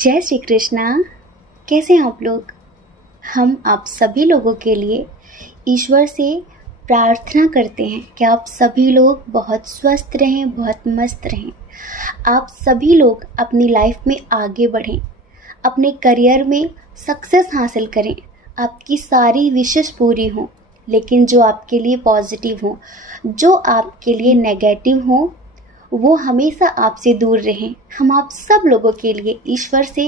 जय श्री कृष्णा। कैसे हैं आप लोग? हम आप सभी लोगों के लिए ईश्वर से प्रार्थना करते हैं कि आप सभी लोग बहुत स्वस्थ रहें, बहुत मस्त रहें। आप सभी लोग अपनी लाइफ में आगे बढ़ें, अपने करियर में सक्सेस हासिल करें, आपकी सारी विशेष पूरी हों, लेकिन जो आपके लिए पॉजिटिव हों, जो आपके लिए नेगेटिव हों, वो हमेशा आपसे दूर रहें। हम आप सब लोगों के लिए ईश्वर से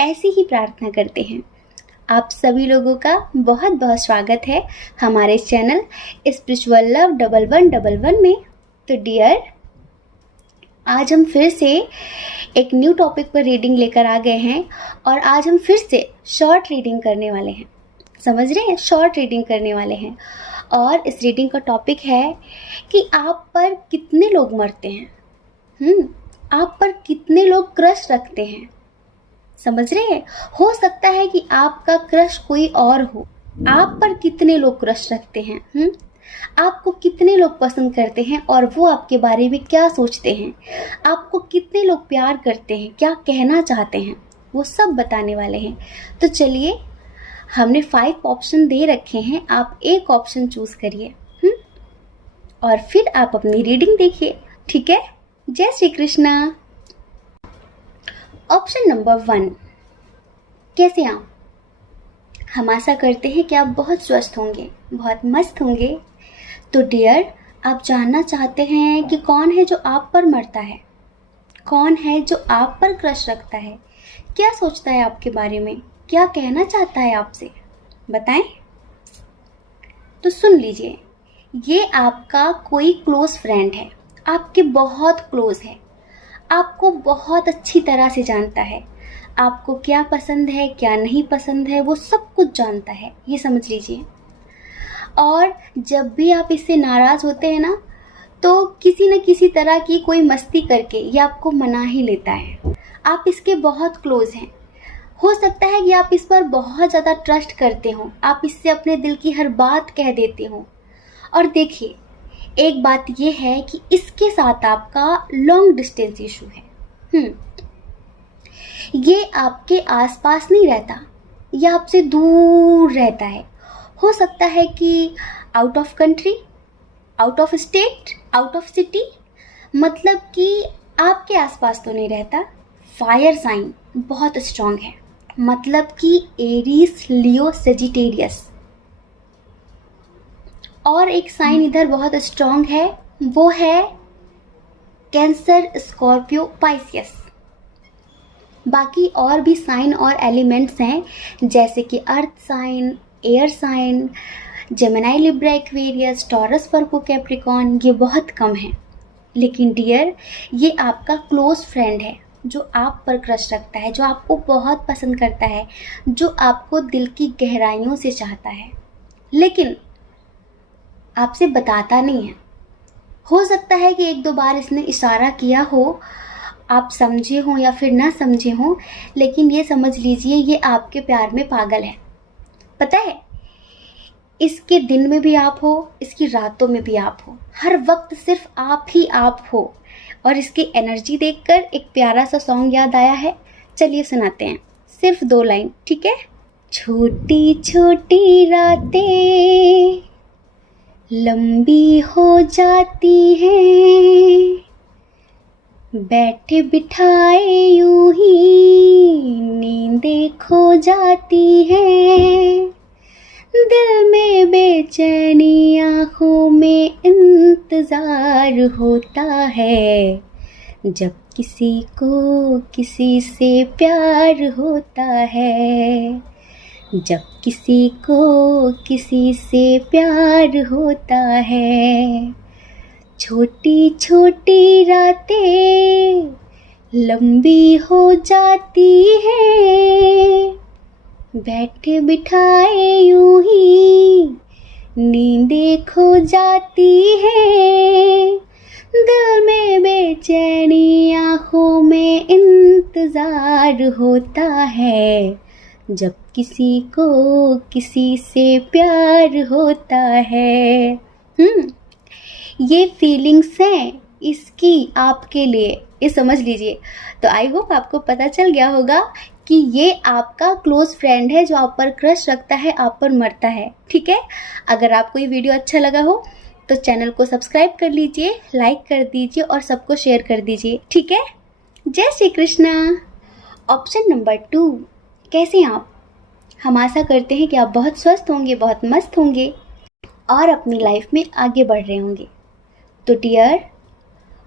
ऐसी ही प्रार्थना करते हैं। आप सभी लोगों का बहुत बहुत स्वागत है हमारे चैनल स्पिरिचुअल लव 1111 में। तो डियर, आज हम फिर से एक न्यू टॉपिक पर रीडिंग लेकर आ गए हैं और आज हम फिर से शॉर्ट रीडिंग करने वाले हैं। समझ रहे हैं? शॉर्ट रीडिंग करने वाले हैं और इस रीडिंग का टॉपिक है कि आप पर कितने लोग मरते हैं। आप पर कितने लोग क्रश रखते हैं। समझ रहे हैं? हो सकता है कि आपका क्रश कोई और हो। आप पर कितने लोग क्रश रखते हैं। आपको कितने लोग पसंद करते हैं और वो आपके बारे में क्या सोचते हैं। आपको कितने लोग प्यार करते हैं, क्या कहना चाहते हैं, वो सब बताने वाले हैं। तो चलिए, हमने 5 ऑप्शन दे रखे हैं, आप एक ऑप्शन चूज करिए और फिर आप अपनी रीडिंग देखिए। ठीक है? जय श्री कृष्णा। ऑप्शन नंबर 1, कैसे आप? हम आशा करते हैं कि आप बहुत स्वस्थ होंगे, बहुत मस्त होंगे। तो डियर, आप जानना चाहते हैं कि कौन है जो आप पर मरता है, कौन है जो आप पर क्रश रखता है, क्या सोचता है आपके बारे में, क्या कहना चाहता है आपसे, बताएं। तो सुन लीजिए, ये आपका कोई क्लोज फ्रेंड है, आपके बहुत क्लोज है, आपको बहुत अच्छी तरह से जानता है, आपको क्या पसंद है क्या नहीं पसंद है वो सब कुछ जानता है, ये समझ लीजिए। और जब भी आप इससे नाराज़ होते हैं ना, तो किसी न किसी तरह की कोई मस्ती करके ये आपको मना ही लेता है। आप इसके बहुत क्लोज हैं। हो सकता है कि आप इस पर बहुत ज़्यादा ट्रस्ट करते हो, आप इससे अपने दिल की हर बात कह देते हो। और देखिए, एक बात ये है कि इसके साथ आपका लॉन्ग डिस्टेंस इशू है। ये आपके आसपास नहीं रहता, ये आपसे दूर रहता है। हो सकता है कि out of country, out of state, out of city, मतलब कि आपके आसपास तो नहीं रहता। फायर साइन बहुत स्ट्रांग है, मतलब कि एरीज, लियो, सेजिटेरियस। और एक साइन इधर बहुत स्ट्रांग है, वो है कैंसर, स्कॉर्पियो, पाइसियस। बाकी और भी साइन और एलिमेंट्स हैं, जैसे कि earth sign, air sign, Gemini, Libra, Aquarius, Taurus, Virgo, Capricorn, ये बहुत कम है। लेकिन डियर, ये आपका क्लोज फ्रेंड है जो आप पर क्रश रखता है, जो आपको बहुत पसंद करता है, जो आपको दिल की गहराइयों से चाहता है, लेकिन आपसे बताता नहीं है। हो सकता है कि 1-2 बार इसने इशारा किया हो, आप समझे हो या फिर ना समझे हो, लेकिन ये समझ लीजिए ये आपके प्यार में पागल है। पता है, इसके दिन में भी आप हो, इसकी रातों में भी आप हो, हर वक्त सिर्फ आप ही आप हो। और इसकी एनर्जी देखकर एक प्यारा सा सॉन्ग याद आया है, चलिए सुनाते हैं, सिर्फ 2 लाइन, ठीक है? छोटी छोटी रातें लंबी हो जाती हैं, बैठे बिठाए यूं ही नींदें खो जाती हैं, दिल में बेचैनी, आँखों में इंतज़ार होता है, जब किसी को किसी से प्यार होता है, जब किसी को किसी से प्यार होता है। छोटी छोटी रातें लंबी हो जाती हैं, बैठे बिठाए यूं ही नींदें खो जाती हैं, दिल में बेचैनी, आँखों में इंतज़ार होता है, जब किसी को किसी से प्यार होता है। ये फीलिंग्स हैं इसकी आपके लिए, ये समझ लीजिए। तो आई होप आपको पता चल गया होगा कि ये आपका क्लोज फ्रेंड है जो आप पर क्रश रखता है, आप पर मरता है। ठीक है, अगर आपको ये वीडियो अच्छा लगा हो तो चैनल को सब्सक्राइब कर लीजिए, लाइक कर दीजिए और सबको शेयर कर दीजिए। ठीक है, जय श्री कृष्णा। ऑप्शन नंबर 2, कैसे हैं आप? हम आशा करते हैं कि आप बहुत स्वस्थ होंगे, बहुत मस्त होंगे और अपनी लाइफ में आगे बढ़ रहे होंगे। तो डियर,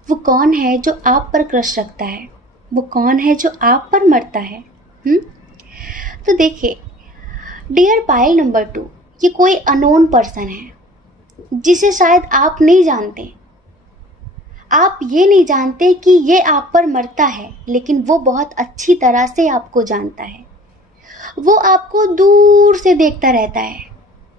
वो कौन है जो आप पर क्रश रखता है? वो कौन है जो आप पर मरता है? तो देखिए डियर पायल नंबर 2, ये कोई अननोन पर्सन है जिसे शायद आप नहीं जानते। आप ये नहीं जानते कि ये आप पर मरता है, लेकिन वो बहुत अच्छी तरह से आपको जानता है। वो आपको दूर से देखता रहता है।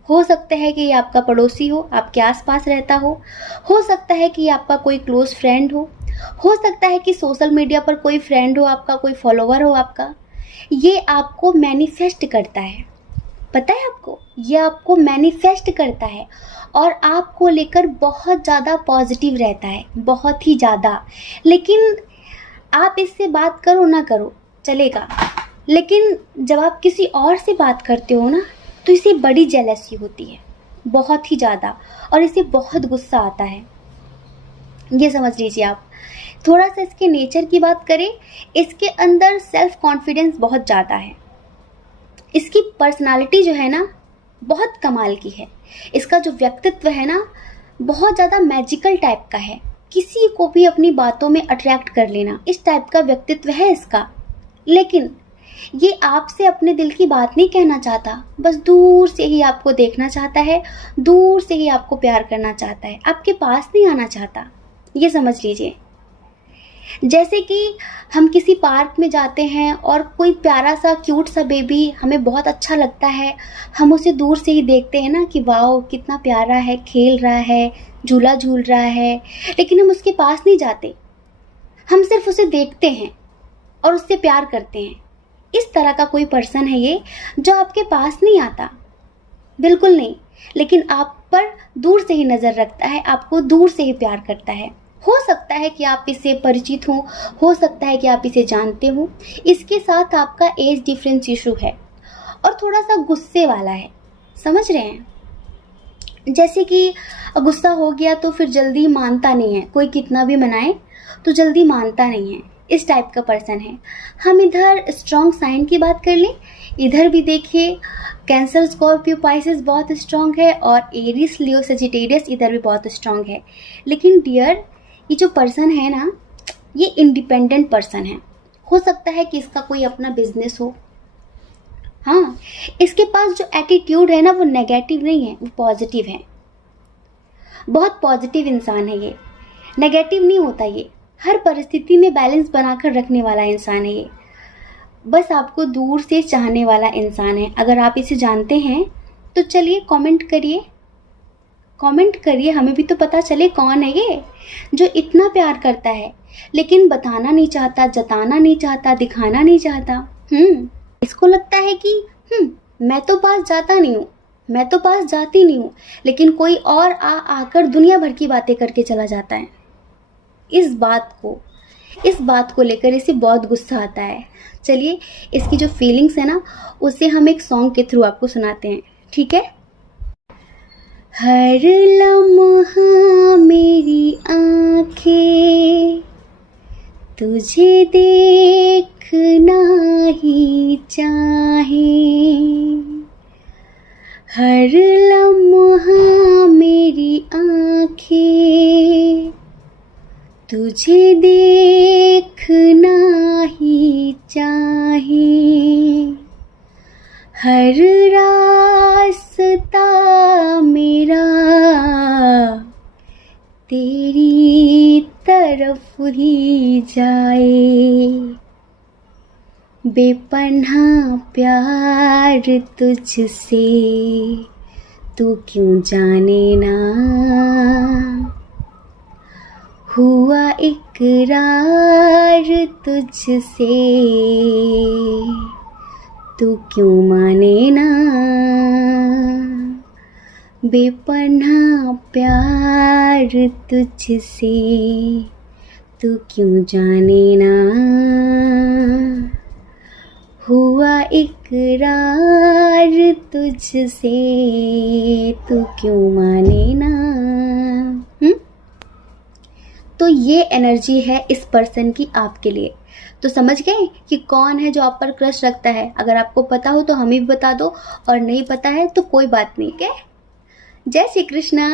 हो सकता है कि ये आपका पड़ोसी हो, आपके आसपास रहता हो सकता है कि ये आपका कोई क्लोज फ्रेंड हो सकता है कि सोशल मीडिया पर कोई फ्रेंड हो आपका, कोई फॉलोवर हो आपका। ये आपको मैनिफेस्ट करता है, पता है आपको? ये आपको मैनिफेस्ट करता है और आपको लेकर बहुत ज़्यादा पॉजिटिव रहता है, बहुत ही ज़्यादा। लेकिन आप इससे बात करो ना करो चलेगा, लेकिन जब आप किसी और से बात करते हो ना तो इसे बड़ी जेलसी होती है, बहुत ही ज़्यादा, और इसे बहुत गुस्सा आता है। ये समझ लीजिए आप। थोड़ा सा इसके नेचर की बात करें, इसके अंदर सेल्फ कॉन्फिडेंस बहुत ज़्यादा है। इसकी पर्सनालिटी जो है ना बहुत कमाल की है। इसका जो व्यक्तित्व है ना बहुत ज़्यादा मैजिकल टाइप का है, किसी को भी अपनी बातों में अट्रैक्ट कर लेना, इस टाइप का व्यक्तित्व है इसका। लेकिन ये आपसे अपने दिल की बात नहीं कहना चाहता, बस दूर से ही आपको देखना चाहता है, दूर से ही आपको प्यार करना चाहता है, आपके पास नहीं आना चाहता। ये समझ लीजिए। जैसे कि हम किसी पार्क में जाते हैं और कोई प्यारा सा क्यूट सा बेबी हमें बहुत अच्छा लगता है, हम उसे दूर से ही देखते हैं ना कि वाओ कितना प्यारा है, खेल रहा है, झूला झूल रहा है, लेकिन हम उसके पास नहीं जाते, हम सिर्फ उसे देखते हैं और उससे प्यार करते हैं। इस तरह का कोई पर्सन है ये जो आपके पास नहीं आता, बिल्कुल नहीं, लेकिन आप पर दूर से ही नज़र रखता है, आपको दूर से ही प्यार करता है। हो सकता है कि आप इससे परिचित हो सकता है कि आप इसे जानते हो। इसके साथ आपका एज डिफरेंस इशू है और थोड़ा सा गुस्से वाला है, समझ रहे हैं? जैसे कि गुस्सा हो गया तो फिर जल्दी मानता नहीं है, कोई कितना भी मनाए तो जल्दी मानता नहीं है, इस टाइप का पर्सन है। हम इधर स्ट्रॉन्ग साइन की बात कर लें, इधर भी देखिए कैंसर, स्कॉर्पियो, पाइसेस बहुत स्ट्रॉन्ग है और एरीज, लियो, सजिटेरियस इधर भी बहुत स्ट्रॉन्ग है। लेकिन डियर, ये जो पर्सन है ना ये इंडिपेंडेंट पर्सन है। हो सकता है कि इसका कोई अपना बिजनेस हो। हाँ, इसके पास जो एटीट्यूड है ना वो नेगेटिव नहीं है, वो पॉजिटिव है। बहुत पॉजिटिव इंसान है ये, नेगेटिव नहीं होता ये। हर परिस्थिति में बैलेंस बनाकर रखने वाला इंसान है ये। बस आपको दूर से चाहने वाला इंसान है। अगर आप इसे जानते हैं तो चलिए कमेंट करिए, कमेंट करिए, हमें भी तो पता चले कौन है ये जो इतना प्यार करता है लेकिन बताना नहीं चाहता, जताना नहीं चाहता, दिखाना नहीं चाहता। इसको लगता है कि मैं तो पास जाता नहीं हूँ, मैं तो पास जाती नहीं हूँ, लेकिन कोई और आकर दुनिया भर की बातें करके चला जाता है। इस बात को लेकर इसे बहुत गुस्सा आता है। चलिए इसकी जो फीलिंग्स है ना उसे हम एक सॉन्ग के थ्रू आपको सुनाते हैं, ठीक है? हर लम्हा मेरी आँखें तुझे देखना ही चाहे, हर लम्हा मेरी आँखें तुझे देखना ही चाहे, हर रास्ता मेरा तेरी तरफ ही जाए, बेपनाह प्यार तुझसे तू क्यों जाने ना, हुआ इकरार तुझसे तू क्यों माने ना, बेपनाह प्यार तुझसे तू क्यों जाने ना, हुआ इकरार तुझसे, तू क्यों माने ना। तो ये एनर्जी है इस पर्सन की आपके लिए। तो समझ गए कि कौन है जो आप पर क्रश रखता है। अगर आपको पता हो तो हमें भी बता दो, और नहीं पता है तो कोई बात नहीं। के जय श्री कृष्णा।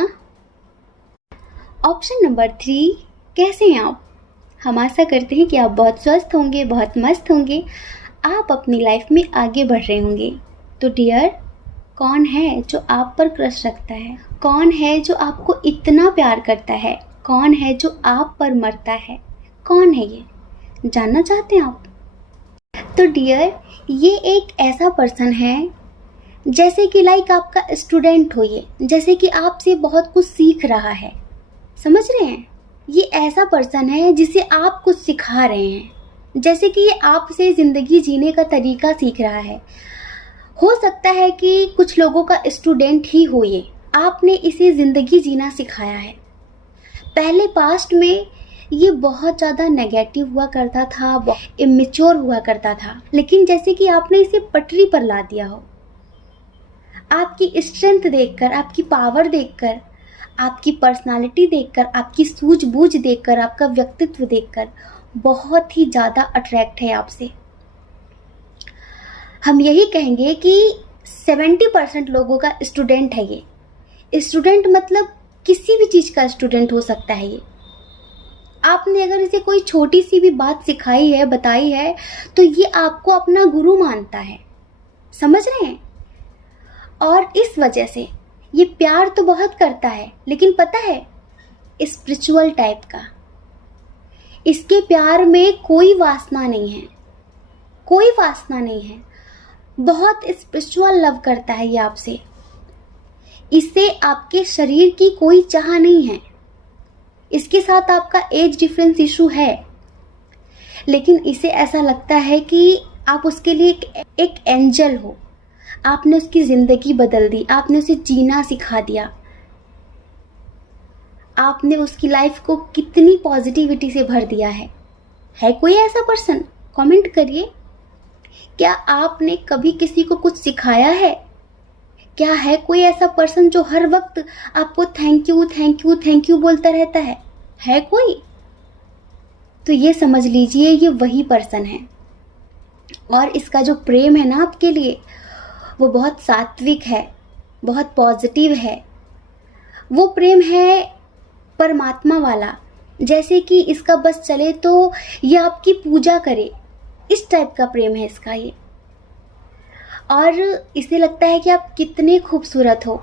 ऑप्शन नंबर 3, कैसे हैं आप? हम आशा करते हैं कि आप बहुत स्वस्थ होंगे, बहुत मस्त होंगे, आप अपनी लाइफ में आगे बढ़ रहे होंगे। तो डियर, कौन है जो आप पर क्रश रखता है? कौन है जो आपको इतना प्यार करता है? कौन है जो आप पर मरता है? कौन है ये? जानना चाहते हैं आप? तो डियर, ये एक ऐसा पर्सन है जैसे कि लाइक आपका स्टूडेंट हो ये, जैसे कि आपसे बहुत कुछ सीख रहा है। समझ रहे हैं? ये ऐसा पर्सन है जिसे आप कुछ सिखा रहे हैं, जैसे कि ये आपसे ज़िंदगी जीने का तरीका सीख रहा है। हो सकता है कि कुछ लोगों का स्टूडेंट ही हो ये, आपने इसे ज़िंदगी जीना सिखाया है। पहले पास्ट में ये बहुत ज़्यादा नेगेटिव हुआ करता था, इमेच्योर हुआ करता था, लेकिन जैसे कि आपने इसे पटरी पर ला दिया हो। आपकी स्ट्रेंथ देखकर, आपकी पावर देखकर, आपकी पर्सनालिटी देखकर, आपकी सूझबूझ देखकर, आपका व्यक्तित्व देखकर बहुत ही ज़्यादा अट्रैक्ट है आपसे। हम यही कहेंगे कि 70% लोगों का स्टूडेंट है ये। स्टूडेंट मतलब किसी भी चीज़ का स्टूडेंट हो सकता है ये। आपने अगर इसे कोई छोटी सी भी बात सिखाई है, बताई है, तो ये आपको अपना गुरु मानता है। समझ रहे हैं? और इस वजह से ये प्यार तो बहुत करता है, लेकिन पता है, स्पिरिचुअल टाइप का। इसके प्यार में कोई वासना नहीं है, कोई वासना नहीं है। बहुत स्पिरिचुअल लव करता है ये आपसे। इससे आपके शरीर की कोई चाह नहीं है। इसके साथ आपका एज डिफरेंस इशू है, लेकिन इसे ऐसा लगता है कि आप उसके लिए एक एंजल हो। आपने उसकी ज़िंदगी बदल दी, आपने उसे जीना सिखा दिया, आपने उसकी लाइफ को कितनी पॉजिटिविटी से भर दिया है। कोई ऐसा पर्सन? कमेंट करिए। क्या आपने कभी किसी को कुछ सिखाया है? क्या है कोई ऐसा पर्सन जो हर वक्त आपको thank you thank you thank you बोलता रहता है कोई? तो ये समझ लीजिए ये वही पर्सन है। और इसका जो प्रेम है ना आपके लिए, वो बहुत सात्विक है, बहुत पॉजिटिव है। वो प्रेम है परमात्मा वाला, जैसे कि इसका बस चले तो ये आपकी पूजा करे, इस टाइप का प्रेम है इसका ये। और इसे लगता है कि आप कितने खूबसूरत हो।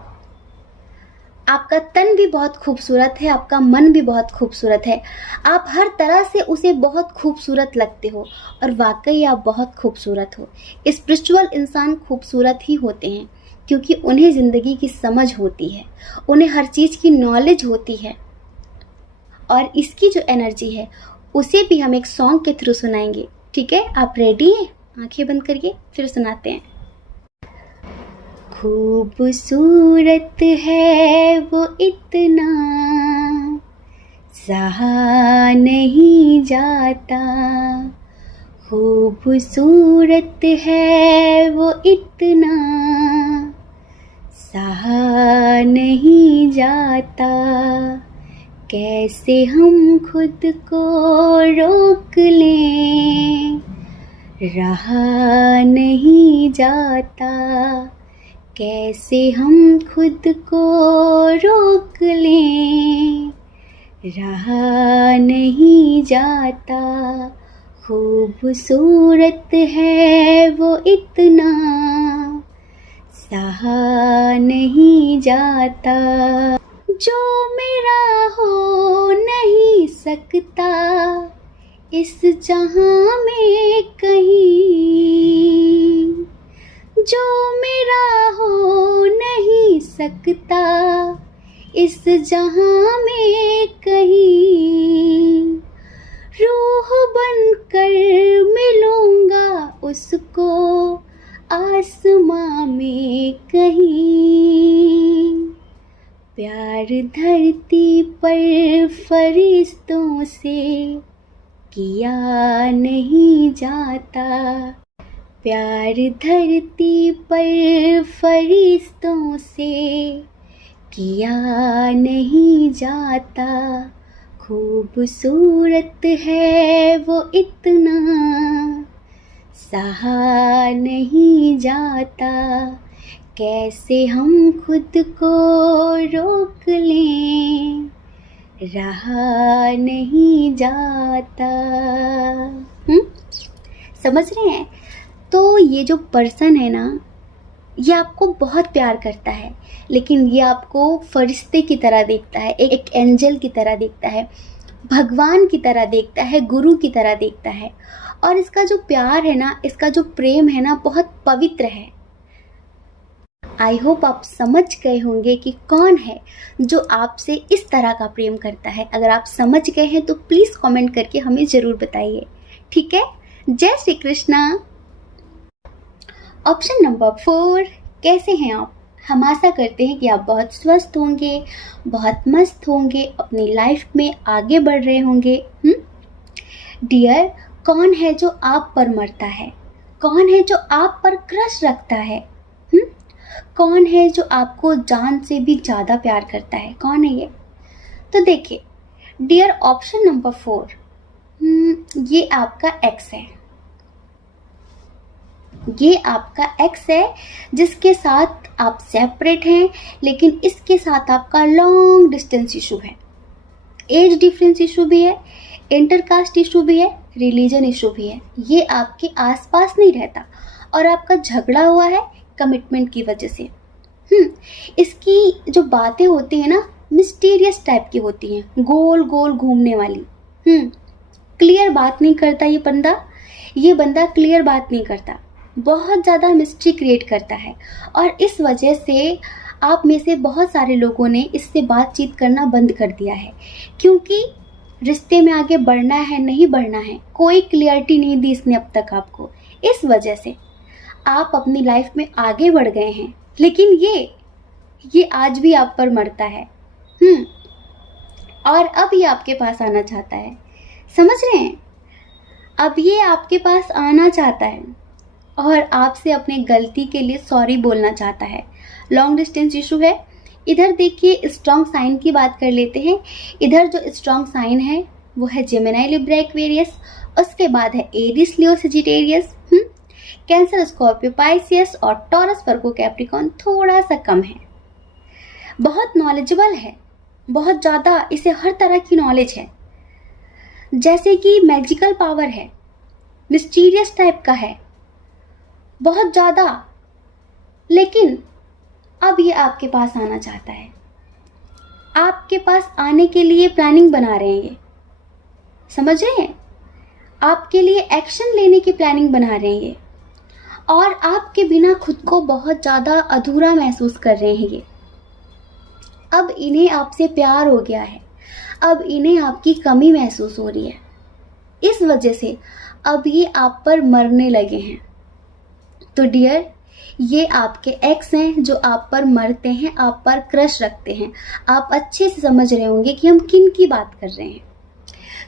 आपका तन भी बहुत खूबसूरत है, आपका मन भी बहुत खूबसूरत है। आप हर तरह से उसे बहुत खूबसूरत लगते हो, और वाकई आप बहुत खूबसूरत हो। स्पिरिचुअल इंसान खूबसूरत ही होते हैं, क्योंकि उन्हें ज़िंदगी की समझ होती है, उन्हें हर चीज़ की नॉलेज होती है। और इसकी जो एनर्जी है उसे भी हम एक सॉन्ग के थ्रू सुनाएंगे। ठीक है, आप रेडी हैं? आंखें बंद करिए, फिर सुनाते हैं। खूबसूरत है वो इतना, सहा नहीं जाता। खूबसूरत है वो इतना, सहा नहीं जाता। कैसे हम खुद को रोक लें, रहा नहीं जाता। कैसे हम खुद को रोक लें, रहा नहीं जाता। खूबसूरत है वो इतना, सहा नहीं जाता। जो मेरा हो नहीं सकता इस जहां में कहीं, जो मेरा हो नहीं सकता इस जहां में कहीं। रूह बनकर मिलूंगा उसको आसमां में कहीं। प्यार धरती पर फरिश्तों से किया नहीं जाता। प्यार धरती पर फरिश्तों से किया नहीं जाता, खूबसूरत है वो इतना, सहा नहीं जाता, कैसे हम खुद को रोक लें, रहा नहीं जाता। समझ रहे हैं? तो ये जो पर्सन है ना, ये आपको बहुत प्यार करता है, लेकिन ये आपको फरिश्ते की तरह देखता है, एक एंजल की तरह देखता है, भगवान की तरह देखता है, गुरु की तरह देखता है। और इसका जो प्यार है ना, इसका जो प्रेम है ना, बहुत पवित्र है। आई होप आप समझ गए होंगे कि कौन है जो आपसे इस तरह का प्रेम करता है। अगर आप समझ गए हैं तो प्लीज़ कमेंट करके हमें ज़रूर बताइए, ठीक है? जय श्री कृष्णा। ऑप्शन नंबर 4, कैसे हैं आप? हम आशा करते हैं कि आप बहुत स्वस्थ होंगे, बहुत मस्त होंगे, अपनी लाइफ में आगे बढ़ रहे होंगे। डियर, कौन है जो आप पर मरता है? कौन है जो आप पर क्रश रखता है? कौन है जो आपको जान से भी ज़्यादा प्यार करता है? कौन है ये? तो देखिए डियर, ऑप्शन नंबर 4, ये आपका एक्स है। ये आपका एक्स है जिसके साथ आप सेपरेट हैं, लेकिन इसके साथ आपका लॉन्ग डिस्टेंस इशू है, एज डिफरेंस इशू भी है, इंटरकास्ट इशू भी है, रिलीजन इशू भी है। ये आपके आसपास नहीं रहता और आपका झगड़ा हुआ है कमिटमेंट की वजह से। इसकी जो बातें होती हैं ना, मिस्टीरियस टाइप की होती हैं, गोल गोल घूमने वाली। क्लियर बात नहीं करता ये बंदा क्लियर बात नहीं करता, बहुत ज़्यादा मिस्ट्री क्रिएट करता है। और इस वजह से आप में से बहुत सारे लोगों ने इससे बातचीत करना बंद कर दिया है, क्योंकि रिश्ते में आगे बढ़ना है नहीं बढ़ना है, कोई क्लियरिटी नहीं दी इसने अब तक आपको। इस वजह से आप अपनी लाइफ में आगे बढ़ गए हैं, लेकिन ये आज भी आप पर मरता है। और अब ये आपके पास आना चाहता है। समझ रहे हैं? अब ये आपके पास आना चाहता है और आपसे अपनी गलती के लिए सॉरी बोलना चाहता है। लॉन्ग डिस्टेंस इशू है। इधर देखिए स्ट्रॉन्ग साइन की बात कर लेते हैं। इधर जो स्ट्रॉन्ग साइन है वो है जेमिनी, लिब्रा, एक्वेरियस। उसके बाद है एरिस, लियो, सजिटेरियस। कैंसर, स्कॉर्पियो, पाइसियस और टॉरस, वर्गो, कैप्रिकॉर्न थोड़ा सा कम है। बहुत नॉलेजेबल है, बहुत ज़्यादा, इसे हर तरह की नॉलेज है, जैसे कि मैजिकल पावर है, मिस्टीरियस टाइप का है, बहुत ज़्यादा। लेकिन अब ये आपके पास आना चाहता है, आपके पास आने के लिए प्लानिंग बना रहे हैं। ये समझ रहे हैं? आपके लिए एक्शन लेने की प्लानिंग बना रहे हैं ये, और आपके बिना खुद को बहुत ज़्यादा अधूरा महसूस कर रहे हैं ये। अब इन्हें आपसे प्यार हो गया है, अब इन्हें आपकी कमी महसूस हो रही है। इस वजह से अब ये आप पर मरने लगे हैं। तो डियर, ये आपके एक्स हैं जो आप पर मरते हैं, आप पर क्रश रखते हैं। आप अच्छे से समझ रहे होंगे कि हम किन की बात कर रहे हैं।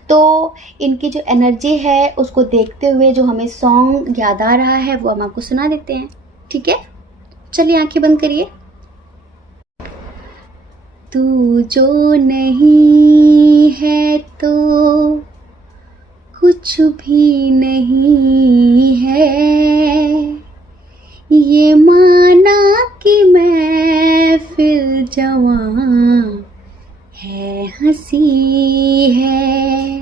तो इनकी जो एनर्जी है उसको देखते हुए जो हमें सॉन्ग याद आ रहा है वो हम आपको सुना देते हैं, ठीक है? चलिए आंखें बंद करिए। तू जो नहीं है तो कुछ भी नहीं है, ये माना कि महफिल जवां है, हंसी है।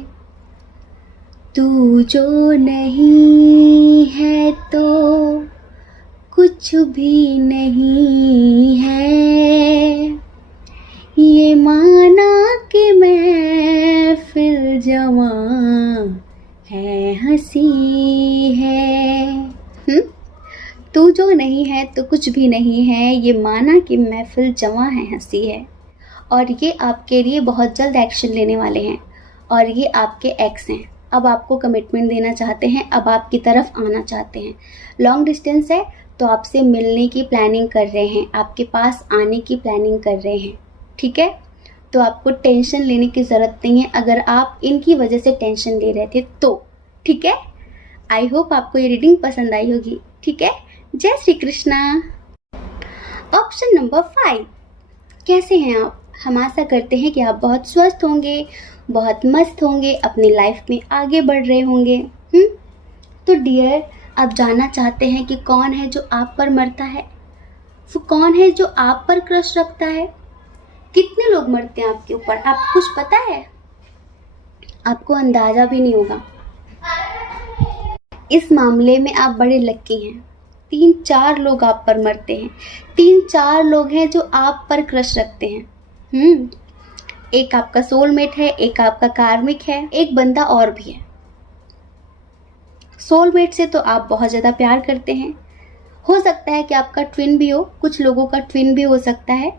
तू जो नहीं है तो कुछ भी नहीं है, ये माना कि महफिल जवां है, हंसी है। तू जो नहीं है तो कुछ भी नहीं है, ये माना कि महफिल जवां है, हंसी है। और ये आपके लिए बहुत जल्द एक्शन लेने वाले हैं, और ये आपके एक्स हैं। अब आपको कमिटमेंट देना चाहते हैं, अब आपकी तरफ आना चाहते हैं। लॉन्ग डिस्टेंस है तो आपसे मिलने की प्लानिंग कर रहे हैं, आपके पास आने की प्लानिंग कर रहे हैं, ठीक है? तो आपको टेंशन लेने की ज़रूरत नहीं है, अगर आप इनकी वजह से टेंशन ले रहे थे तो, ठीक है? आई होप आपको ये रीडिंग पसंद आई होगी। ठीक है, जय श्री कृष्णा। ऑप्शन नंबर 5, कैसे हैं आप? हम आशा करते हैं कि आप बहुत स्वस्थ होंगे, बहुत मस्त होंगे, अपनी लाइफ में आगे बढ़ रहे होंगे। तो डियर, आप जानना चाहते हैं कि कौन है जो आप पर मरता है? वो कौन है जो आप पर क्रश रखता है? कितने लोग मरते हैं आपके ऊपर? आपको कुछ पता है? आपको अंदाजा भी नहीं होगा। इस मामले में आप बड़े लक्की हैं। 3-4 लोग आप पर मरते हैं। 3-4 लोग हैं जो आप पर क्रश रखते हैं। एक आपका सोलमेट है, एक आपका कार्मिक है, एक बंदा और भी है। सोलमेट से तो आप बहुत ज़्यादा प्यार करते हैं। हो सकता है कि आपका ट्विन भी हो, कुछ लोगों का ट्विन भी हो सकता है।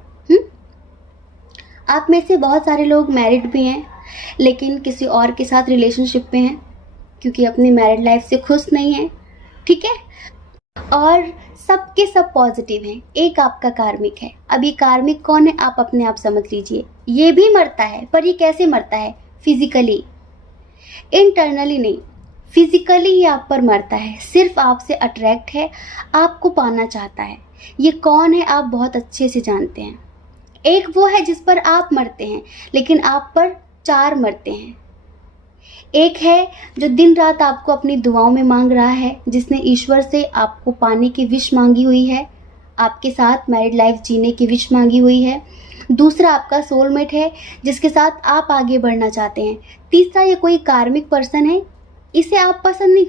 आप में से बहुत सारे लोग मैरिड भी हैं, लेकिन किसी और के साथ रिलेशनशिप में हैं क्योंकि अपनी मैरिड लाइफ से खुश नहीं हैं। ठीक है, और सबके सब पॉजिटिव हैं। एक आपका कार्मिक है। अब ये कार्मिक कौन है आप अपने आप समझ लीजिए। ये भी मरता है, पर ये कैसे मरता है? फिजिकली, इंटरनली नहीं, फिजिकली ही आप पर मरता है। सिर्फ आपसे अट्रैक्ट है, आपको पाना चाहता है। ये कौन है आप बहुत अच्छे से जानते हैं। एक वो है जिस पर आप मरते हैं, लेकिन आप पर 4 मरते हैं। एक है जो दिन रात आपको अपनी दुआओं में मांग रहा है, जिसने ईश्वर से आपको पाने की विश मांगी हुई है, आपके साथ मैरिड लाइफ जीने की विश मांगी हुई है। दूसरा आपका सोलमेट है जिसके साथ आप आगे बढ़ना चाहते हैं। तीसरा ये कोई कार्मिक पर्सन है, इसे आप पसंद नहीं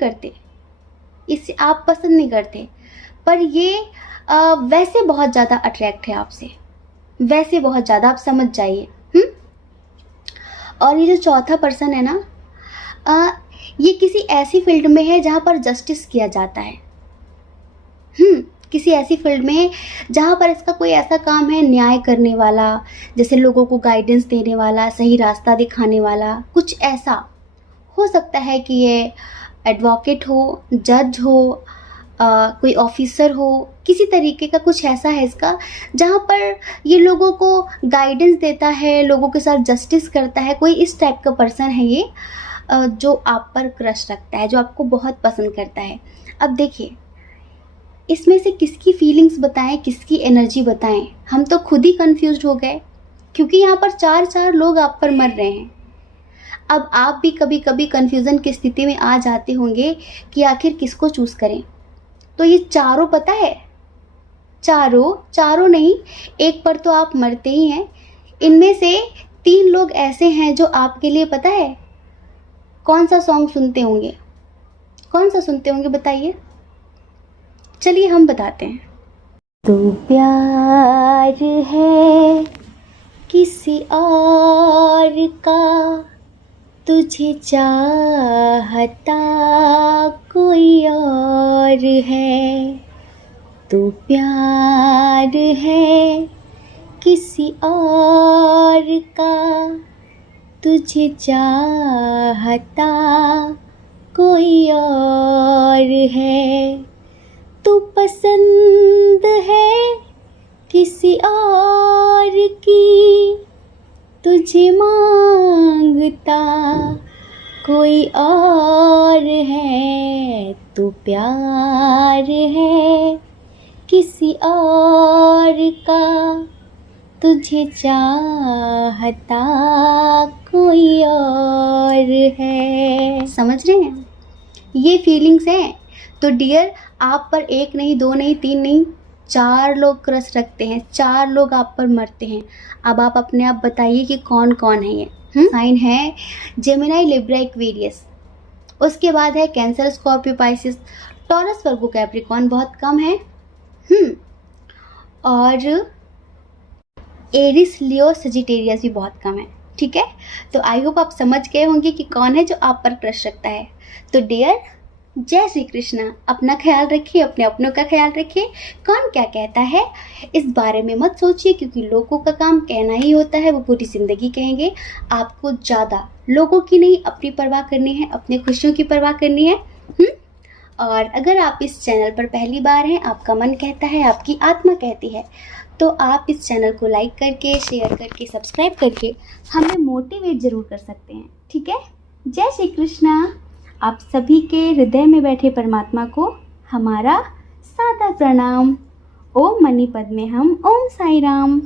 करते, पर ये वैसे बहुत ज़्यादा अट्रैक्ट है आपसे, वैसे बहुत ज़्यादा, आप समझ जाइए। और ये जो चौथा पर्सन है ना, ये किसी ऐसी फील्ड में है जहाँ पर जस्टिस किया जाता है। किसी ऐसी फील्ड में है जहाँ पर इसका कोई ऐसा काम है न्याय करने वाला, जैसे लोगों को गाइडेंस देने वाला, सही रास्ता दिखाने वाला, कुछ ऐसा। हो सकता है कि ये एडवोकेट हो, जज हो, कोई ऑफिसर हो, किसी तरीके का कुछ ऐसा है इसका जहाँ पर ये लोगों को गाइडेंस देता है, लोगों के साथ जस्टिस करता है। कोई इस टाइप का पर्सन है ये, जो आप पर क्रश रखता है, जो आपको बहुत पसंद करता है। अब देखिए, इसमें से किसकी फीलिंग्स बताएं, किसकी एनर्जी बताएं? हम तो खुद ही कंफ्यूज्ड हो गए, क्योंकि यहाँ पर 4-4 लोग आप पर मर रहे हैं। अब आप भी कभी कभी कंफ्यूजन की स्थिति में आ जाते होंगे कि आखिर किसको चूज करें। तो ये चारों पता है, चारों नहीं, एक पर तो आप मरते ही हैं। इनमें से 3 लोग ऐसे हैं जो आपके लिए, पता है कौन सा सॉन्ग सुनते होंगे? कौन सा सुनते होंगे बताइए? चलिए हम बताते हैं। तो प्यार है किसी और का, तुझे चाहता कोई और है। तो प्यार है किसी और का, तुझे चाहता कोई और है। तू पसंद है किसी और की, तुझे मांगता कोई और है। तू प्यार है किसी और का, तुझे चाहता कोई और है। समझ रहे हैं? ये फीलिंग्स हैं। तो डियर, आप पर 1 नहीं, 2 नहीं, 3 नहीं, 4 लोग क्रश रखते हैं, 4 लोग आप पर मरते हैं। अब आप अपने आप बताइए कि कौन कौन है ये। साइन है जेमिनी, लिब्रा, एक्वेरियस। उसके बाद है cancer, Scorpio, Pisces, taurus, Virgo, Capricorn बहुत कम है। और एरिस, लियो, सजिटेरियस भी बहुत कम है। ठीक है, तो आई होप आप समझ गए होंगे कि कौन है जो आप पर क्रश रखता है। तो डियर, जय श्री कृष्णा। अपना ख्याल रखिए, अपने अपनों का ख्याल रखिए। कौन क्या कहता है इस बारे में मत सोचिए, क्योंकि लोगों का काम कहना ही होता है, वो पूरी ज़िंदगी कहेंगे। आपको ज़्यादा लोगों की नहीं, अपनी परवाह करनी है, अपनी खुशियों की परवाह करनी है। और अगर आप इस चैनल पर पहली बार हैं, आपका मन कहता है, आपकी आत्मा कहती है, तो आप इस चैनल को लाइक करके, शेयर करके, सब्सक्राइब करके हमें मोटिवेट ज़रूर कर सकते हैं। ठीक है, जय श्री कृष्णा। आप सभी के हृदय में बैठे परमात्मा को हमारा सादर प्रणाम। ओम मणि पद्मे हम। ओम साई राम।